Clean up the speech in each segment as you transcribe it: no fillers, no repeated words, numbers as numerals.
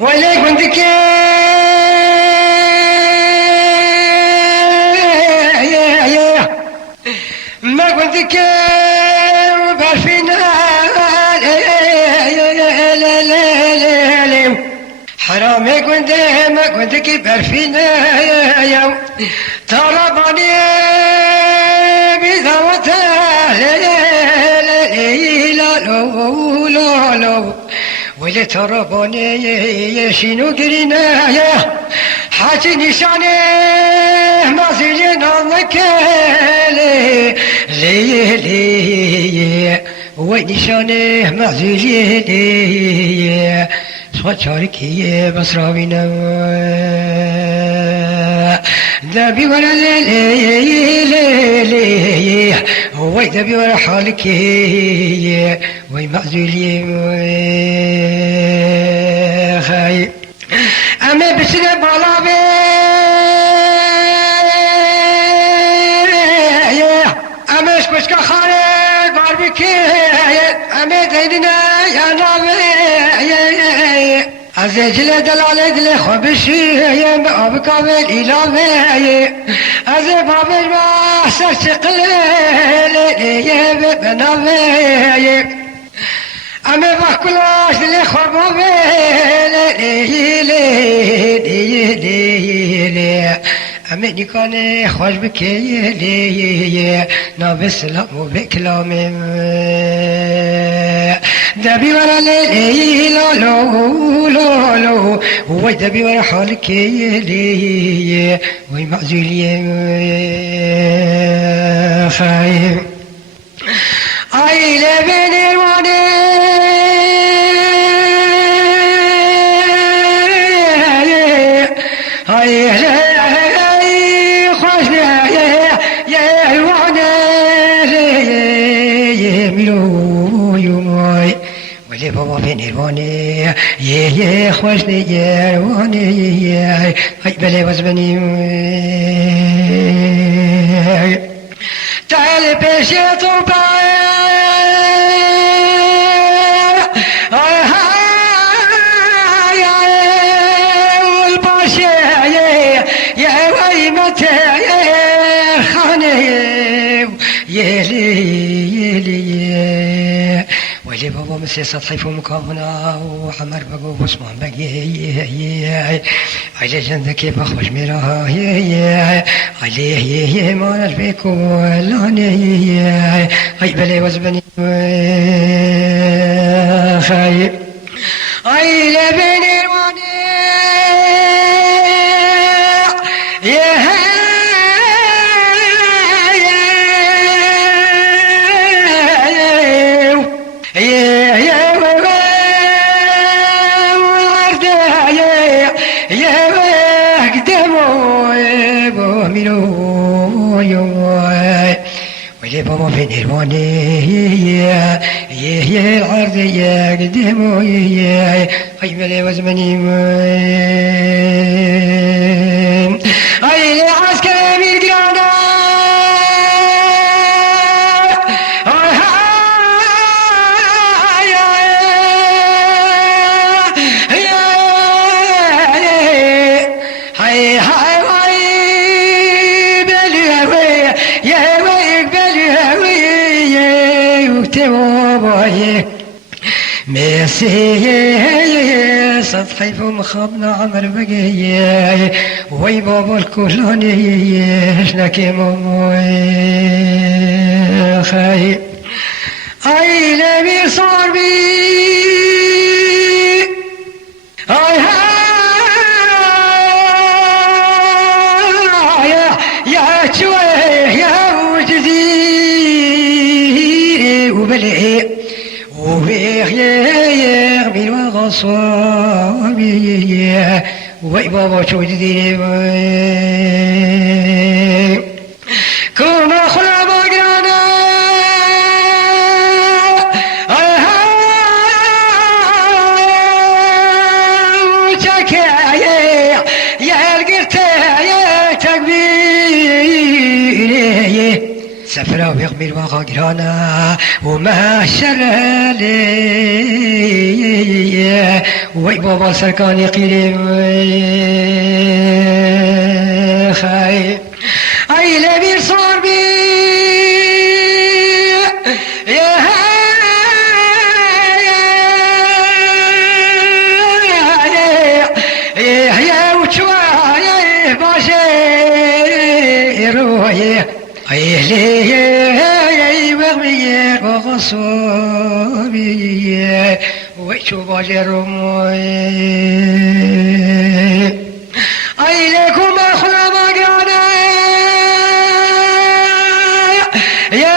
ولا قلتك ما قلتك بعرفينا حرام ما قلتك بعرفينا طلبني بذوته لا ولا ترباني شنو قرينا حاجي نشاني ما زينا لك لي وين نشاني ما زينا صوتشاركي بصراوينا دبي ولا لي وي دبي ولا حالك وي معزولي خاي أما بسنا بلابي أما اسكوشكا خالد باربيكي أما ديننا يا نابي عزيزي دلالي دلي خبشي يا أبو كامل إلهي عزيز بابي ما سرسقلي يا بنابي أما بكلاش دلي خبابي أما نكاني خوش بكي نابس لامو بكلامي دبي ورا لي لا وي دبي ورا حالك لي وي معزولي خايف عيلة بين الواني بابا بين الواني يا خوشني يا رواني يا هاي بلا وزبني تعال بيش يا طوبا والباشا يا ويمتى يا خاني يا لي ولي بابا مسي سطحيف ومكامنا وحمر بقو واسمان بقي علي جندك بخوش ميرا عليه ما نجبك ولاني اي بلي وزبني خايب اي لبني رواني بابا في نيرماني يا العرض يا قدمو يا أجمل وزمني أي العسكر أمير قرانا ميسي سطحي ومخابنا عمر بقي وي بابا الكلاني شنكي ماموي خاي اي نبي صار بي اي يا شوي يا وجدي وبلعي وبيخير بالوغصابي وي بابا شو جديد كما خلا بقرانا فرا ويغمر وغاقرانا وما شرالي ويبابا سركاني قيري خاي اي لبير صار بي يا وشواي باشي روحي لي وغمي وغصوبي وشو باشي رومي اي لكم اخلا ما قانا يا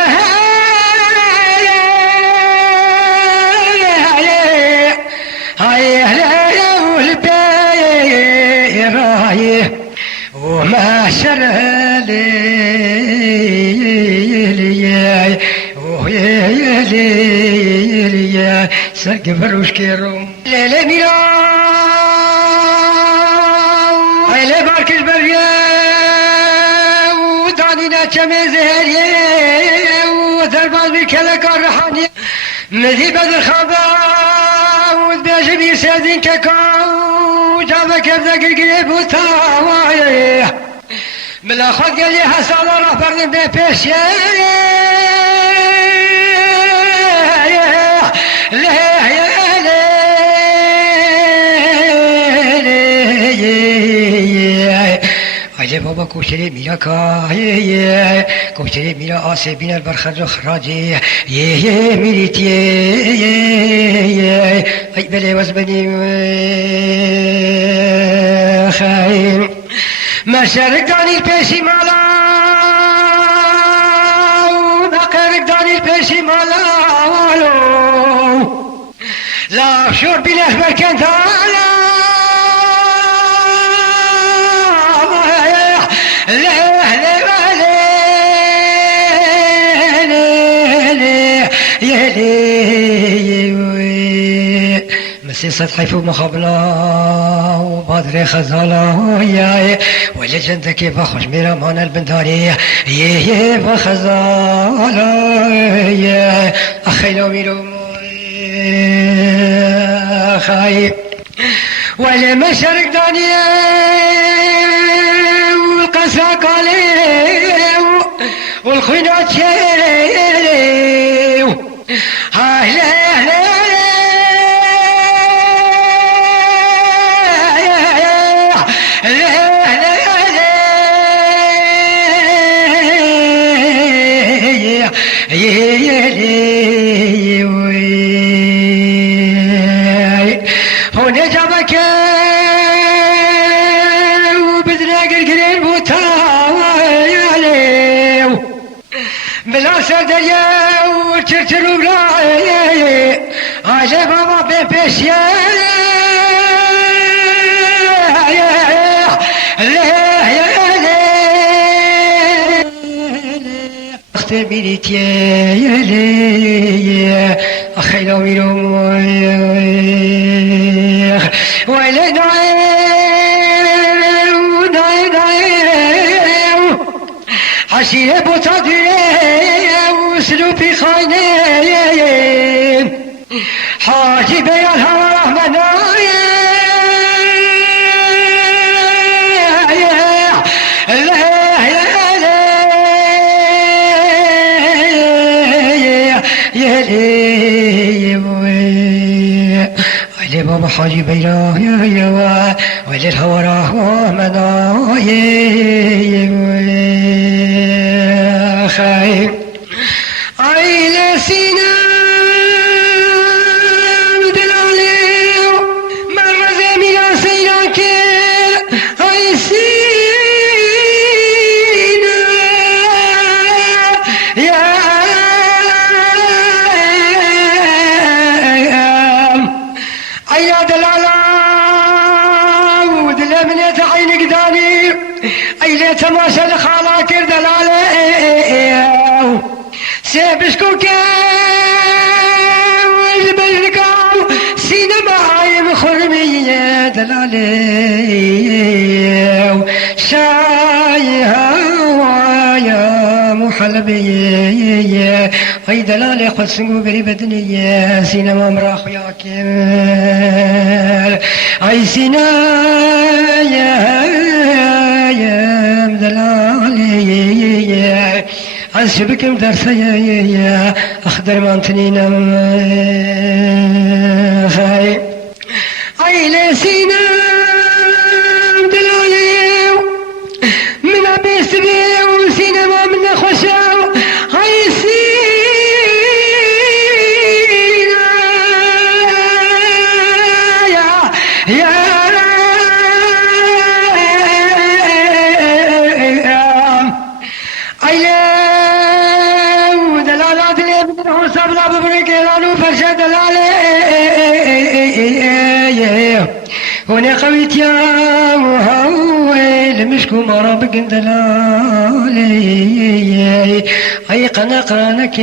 وما شرالي لي سقف الوشكيرو ليلة ميرا عيلة بارك البريا ودانينا كمي زهرية ودربان بكلك الرحانية مذي بدر خابا ودباجي بيسادين كاكاو جابك ابدا قرقريب وتاواي ملا خود قال لي حسال راح بردم بيش يا علی بابا کوشری میرا کای کوشری میرا آسیبین البرخرج و خراجی یه میریت یه ای بله وزبنی خایم مشارک دانی پیشی مالا مقرک دانی پیشی مالا لا شور بینه برکن تالا مسي سطحي فوق مخبلا وبادري خزالة يا ولا جندك بخش ميرا مان البنداري يا بخزالة يا أخي لو ميرو خايب ولا مشارك دانية والقساق عليه والخينات شيري هاي لا هوني جابك وبدنا قرقرين بوتاوالي بلا سردية وترتر وبراي عجب بابا بيبشيا بيريت يا لي أخي لو ميرو ويلي ناي حشيه بوتادي وسلوبي خاينين حاجي بيا الهوى رحمة علي بابا حاجي بيراه يا ويلي الهوى راه منا خايف عيلة سينا ودلالي مرة زميلة سينا كير عي سينا يا عيا دلالا ودلمنة عينك داني عيلة تماشى لخالا كير دلالي سيبشكو والبلقاو سينما عايم خرمية دلالي شايها ويا محل غلبي أي دلالي قد سنقو بري بدني سينما مراخ يا كمال أي سينا يا مدلالي عشبك مدرسة يا أخضر مانتنينا خاي أي لسينا مدلالي من أبيس بي وسينما من خشاو أي سينا يا أي دلالات اللي بدهم سبلا ببريكيرانو فرشا دلالي هنا قويت يا وهوي مشكو مرابق دلالي أي قنقرانك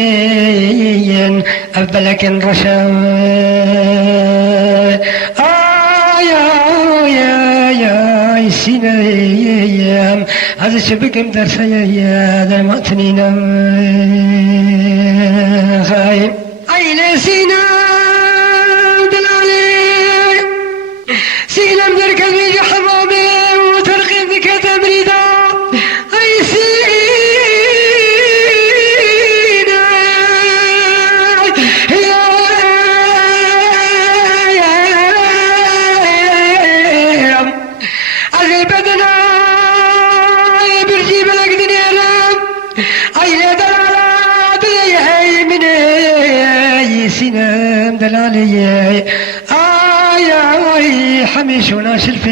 أبلك رشاوي يا سينا هذا شبك مدرسة يا دمتني نم خايم أين سينا دلالي سينا مدرك بيجي حمامي وترقي ذيك تمريدا أي سينا يا أزي بدنا برجي بلق دنيا أي دلالات يا من أي سنام دلالي أي حميش وناشر في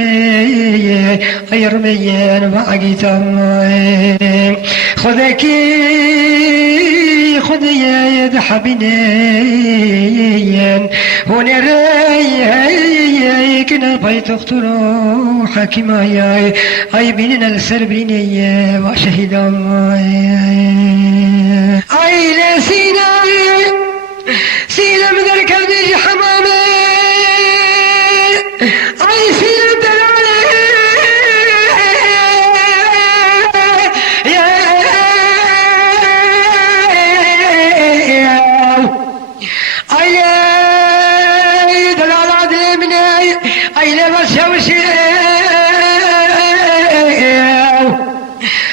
أي رميان وعقيتم خذ يا يد حبينين هوني راي كنا البيت اخترو حكيما يا أي بيننا السربيني وشهدام أي لسينا سينا من ذلك البيج حمامي أي سينا دلالي أي دلالات مني أي لبس شوشي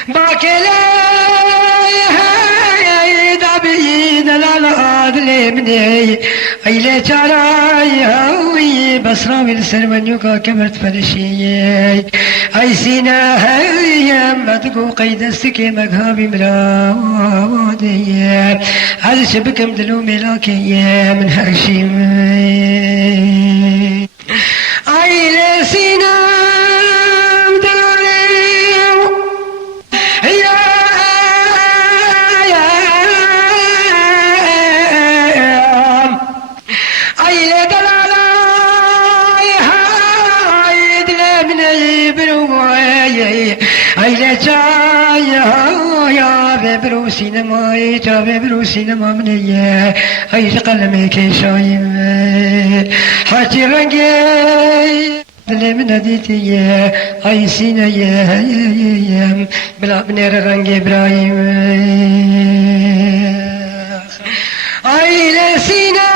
باكلا مني أي لا تراي هوي بصراوي السلمان يوكا كبرت فلشي أي سينا هيا ما تقو قيد السكي مقهابي مراودي هذا شبك مدلو ملاكي من هرشي أي لا سينا أي لا يا ببرو سينما جا ببرو سينما مني أي قلمي كي شايم حاجي رنجي من هديتي أي سينا يا بلا بنير رنجي إبراهيم أي لا سينا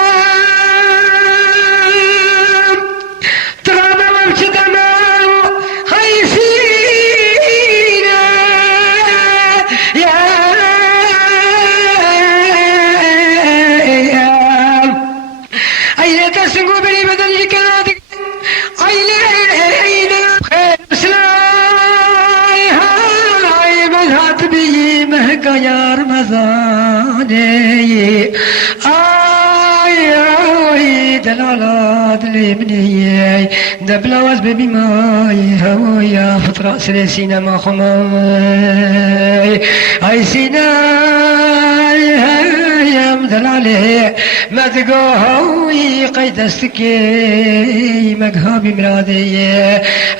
يا رمضاني آي دلالات لي مني دبلوز ببي ماي هويا فطرة سلسينا ما خماي أي سيناي يا مدلالي ما تقوي قيد السكي مقهابي مرادي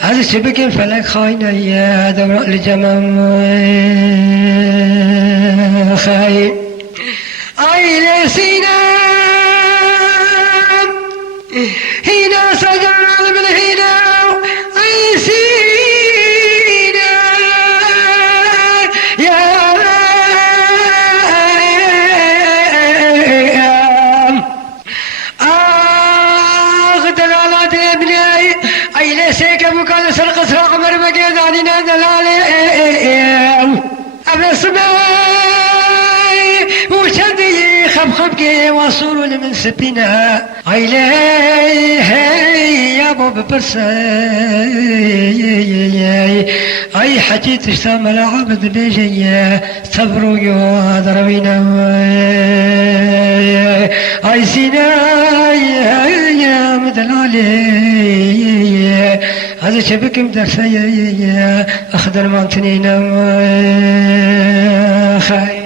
هذا شبك فلك خاينة يا دورة الجمام خاي أي لسينا هنا سجل من هنا أي سينا يا سرق سرع عمر مقيد علينا دلالي أبي سماي وشدي خبخبكي وصول من سبينا عيلي يا ابو ببرسي اي حكي تشتمل عبد بيجي صبروا يا ضربينا اي سيناي يا مدلالي هذا شبك مدرسي اخذ المانتنين خاي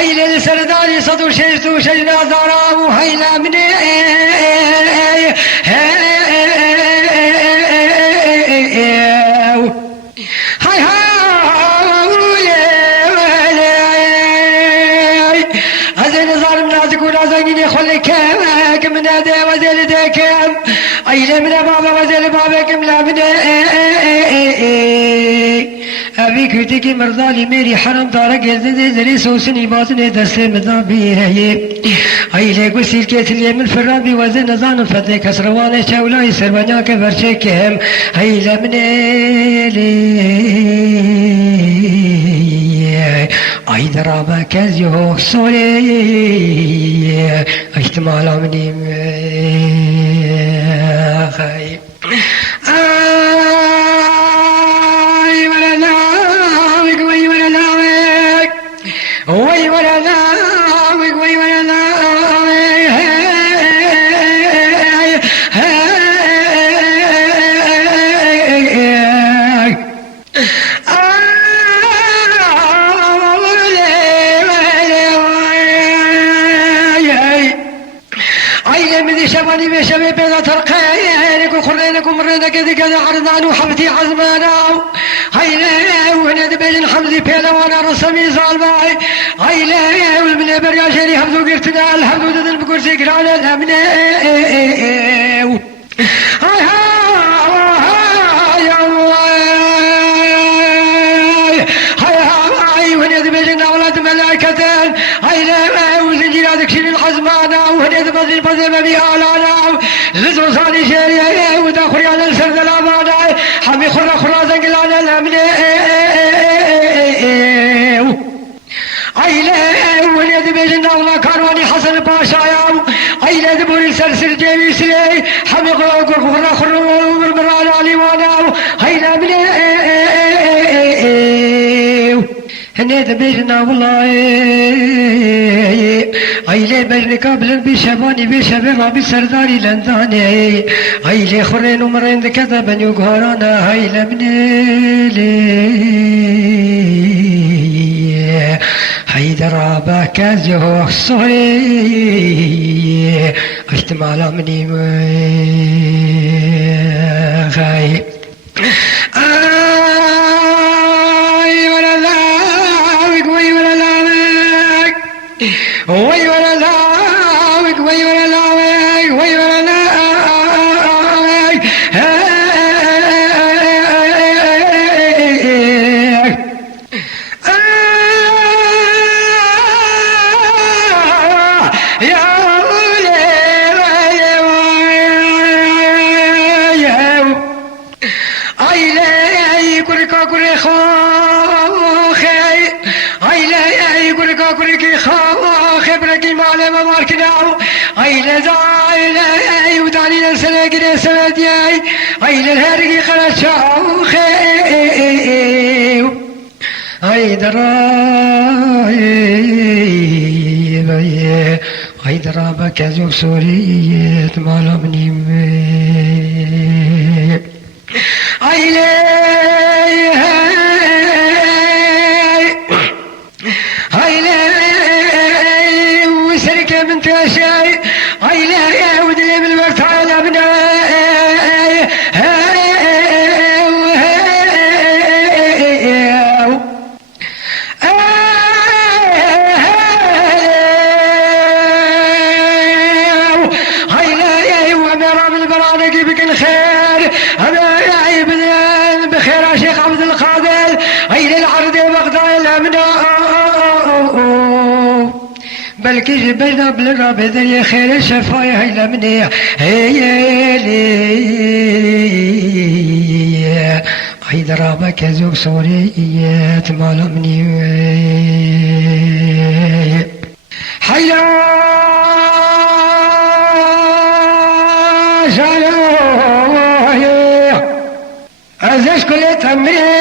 عيل سرداني صدو شجتو شجنا زارا وهيلا من هاي هذا نظام نازك ونازقين يخليك من هذا وزيل ديكم عيل من بابا وزيل بابكم لا من أبي كتكي مرضالي ميري حرم دارك يزدري سوسني باطني درسي مضابي هي أي ليكو سيلكيت اليمن فرابي وزن نظان فتي كسرواني شولاي سربانيا كبرشكهم هي لمنيلي أي درابا كزيو سوري احتمال عمني خاي شباني بشبي بيضة ترقينك وخرينك ومرينك ذي كذا عرضان وحبتي عزمانا هيلا وهنا بين حمزي بيلا وانا رسمي صالباي هيلا والمني برقا شيري حمزو قرتنا الحمدو دل بكرسي قرانا الامن هاي هاي وهنا بين اولاد ملائكتين هيلا وزنجيراتك شيل الحزمانا وهنا بزي مبي آلانا لزو صاني شيري وداخل على السرد الامانا حمي خرا زنقلانا الامن عيلة وليد بيجن الله كارواني حسن باشايا عيلة دبوري سلسل جيبي سلي حمي خرا ومرمران علي وانا عيلة من هنيت بيجنا والله عيلة بيجن قبل بشباني بشبه سرداري لنداني عيلة خرين ومرين كذا بنيو غارانا عيلة من حيدر باكازيو صوري احتمال مني غاي اي ولا لا وي ولا لا وي ولا لا وي ولا لا وي ولا لا وداني السلاقي سلادي عيل الهرقي خلشاو خيو هيدرا بكازو سوري مالا مني عيلي وسرك من تشاي عيلي ودلي بالوقت على ابناء بلكي جبنا بالرب ذري خير الشفايا هيلا مني هيلي عيد رابك زوج صوريات مالمني حيا جايا ازاش كل تمرين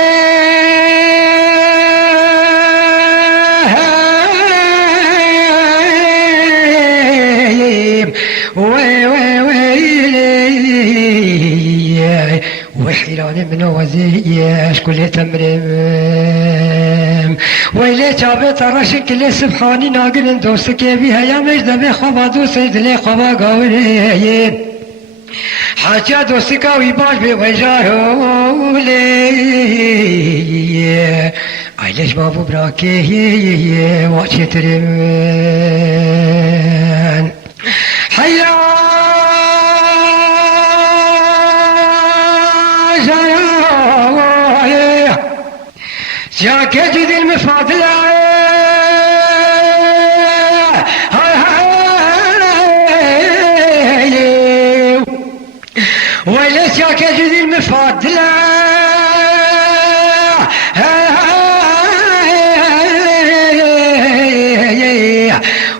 وحيراني من وزيش كل تمرم ويلي تابت رشك كل سبحاني ناقل دوستك بها يا مجد بخبا دوسيد لي خبا قولي حاجة دوستك ويباش بوجارو لي عيلش بابو براكي واتش ترمن حيا جاك جدي المفاضلة وليس جاك جدي المفاضلة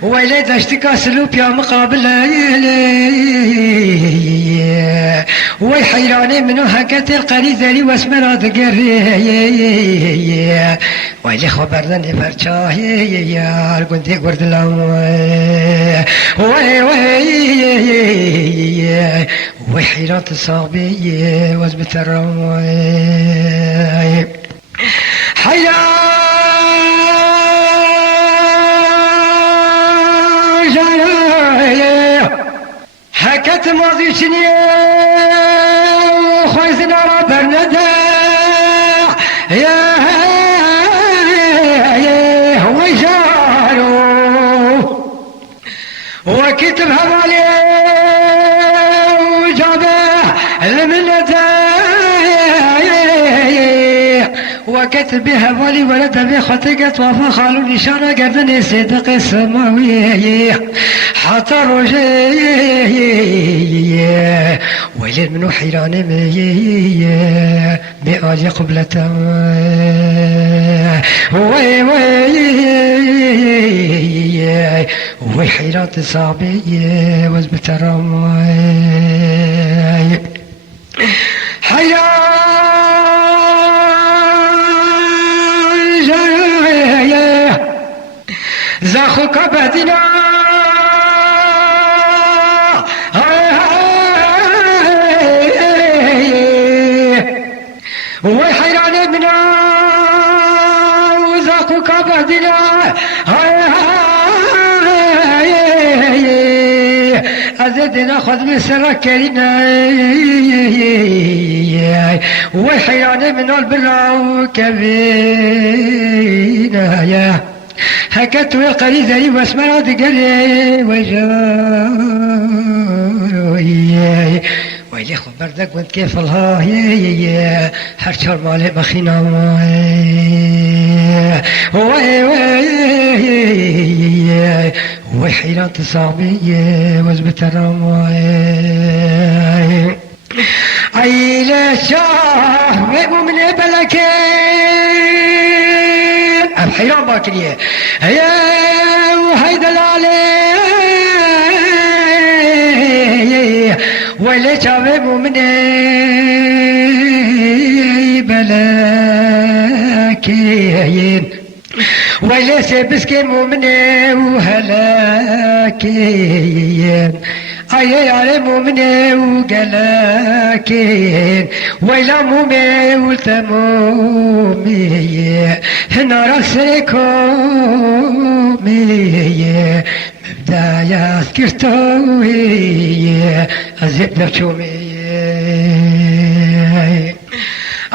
وليد اشتكى سلوب يا مقابلة ويحيراني منو هكت القريزة واسمرا دقري ويلي خبرني فرشاه يا كنت قرد لهم وحيران تصابي وازبت الرواي حيران هكت ماضي شنيه خويزنا ربنا دا يا هو جارو وكتب هوالي وجابه المندا وكتب هوالي ولد بخطقت وفا خالو نشارة قردني صدق السماوي حتى رجي ويلي منو حيراني بآجي قبلته وي حيرات صعبي وزبت الرمي حيران زاخوك بدنا وحيران ابنا وزاخوك بدنا أزدنا خذ من سرك كرينا وحيران من البلا وكبينا يا هكت وقري ذري واسمرا دقري وجاي ويلي خبرتك وانت كيف الله هرشار مالي مخينا وحيران تصابي وزبت الرمي عيلة شاه من بلكين الحيران باكرية يا وهيدا العلي ويلي شاب مؤمني بلكين ويلي سبسكي مؤمني وهلاكين أي على مؤمني وقلاكين ويلا مؤمني والتمومي هنا راسكومي مبدايا سكرتوي أزيد نفسومي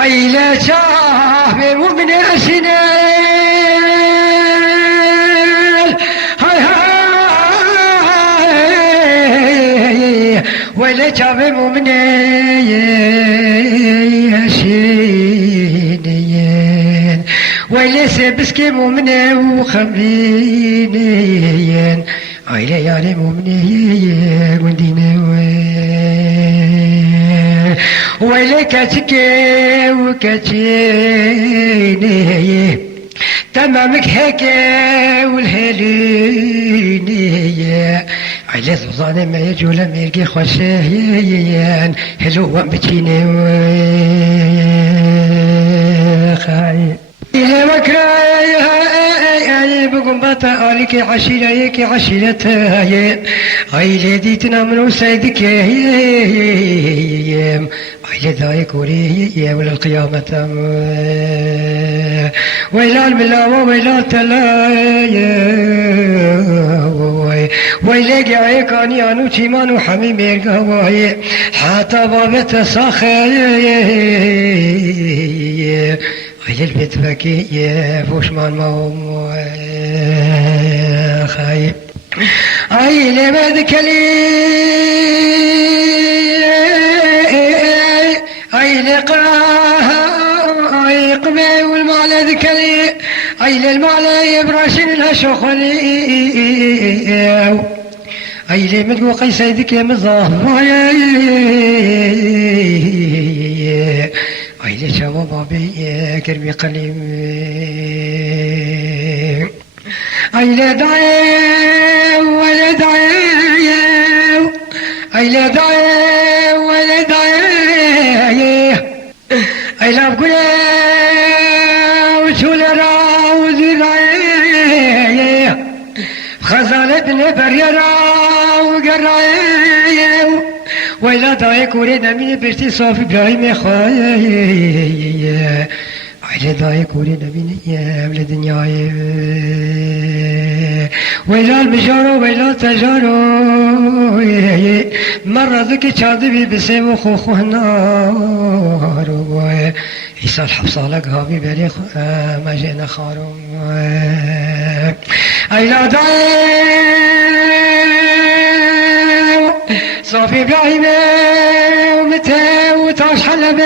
أي لا شاف مؤمني أسنال هاي هاي ولا شاف مؤمني أسنين ولا سبسكي مؤمنة وخمرينين عيلة يا مؤمنة ودينا ويلك تكي وكتيني تمامك هكا والهليني عيلة زوزانة ما يجول ما يلقي خوشيان هلو ومتيني خاي يا مكراي بقوم بطا عليك عشيرتك عشيرتها عيلة دي تنام وسيدك عيلة ذايك وريه ولا القيامة ويلا الملا ويلا التلايا ويلاقي عيكاني انو تيمان وحميم يرقاوي حتى بابت صاخي عيلة البيت بكي فوش مان ماهم خايب عيلة بذكلي عيلة قايق بي والمعلى ذكلي عيلة المعلى يبراشن لها شخلي عيلة مدقو قيسي ذكي مظاهر عيلة شباب بابي كرمي قليم عيلة دعي ولا دعي عيلة دعي ولا دعي عيلة بقولي وشول راوز دعي خزالتنا بريرا وقرعي ويلا دعي كورينا من برتي صافي ابراهيم خاي عيلة دعي كورينا من يا ولد دنياي ويلا المجارو ويلا تجارو مرة ذكي تشاذبي بسيم خوخو النار عيسى الحبصة لك هابي بليخ ما جينا خارو عيلة دعي صافي ابراهيم ومتى وتاش حلبي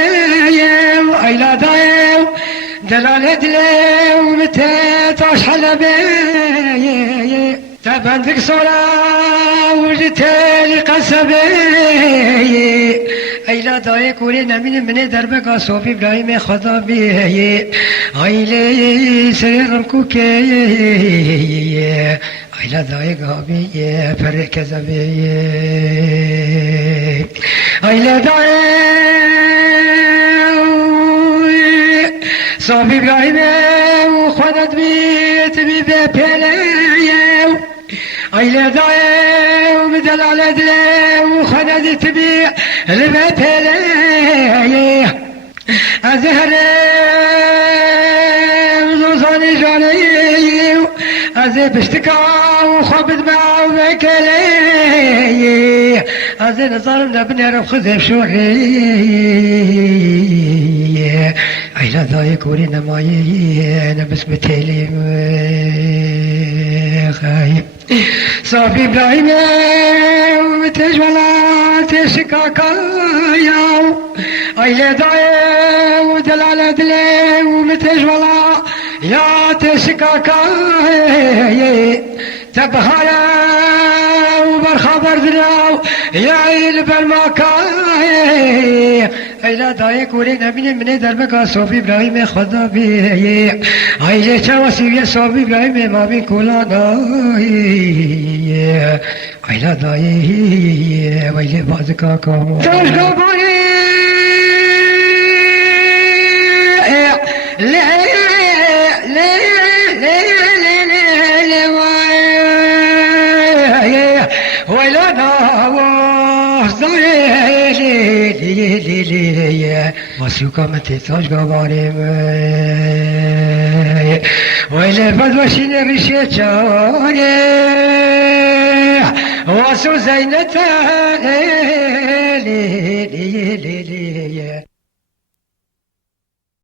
عيلة دعي دلالة دلي ومتى تاش حلبي تبندك صلاة وجتالي قصبي عيلة دعي كورينا من دربك صوفي ابراهيم خضابي عيلة سرير مكوكي عيلة دعي قابي فرق كذبي عيلة دعي صوفي ابراهيم وخدت بيت بيبيلي عيلة دعي ومدل على دلي وخدت تبيع البيبيلي أزهري وزوزاني جاني أزي بشتكى وخبط معه وبكلي أزي نظرنا بنعرف خذ شوري عيلة ذايك ورينا معي أنا بس بتهلي خايب صافي ابراهيم وتجولا تشكاكايا عيلة دعي ودلالة دلي ومتجولا يا تشكاكايا تبهايا وبرخبر دراو يا عيل بالمكايا عيلة دايك ورينا من دربك صوفي ابراهيم خضابي عيلة شواسي صوفي ابراهيم ما بين كولانا عيلة دايك ويلي بعضك كامو توش قباري لا لا ويلا واسيوكا متيتاش قباري ويلا بدوشين ريشي جاري واسو زينتا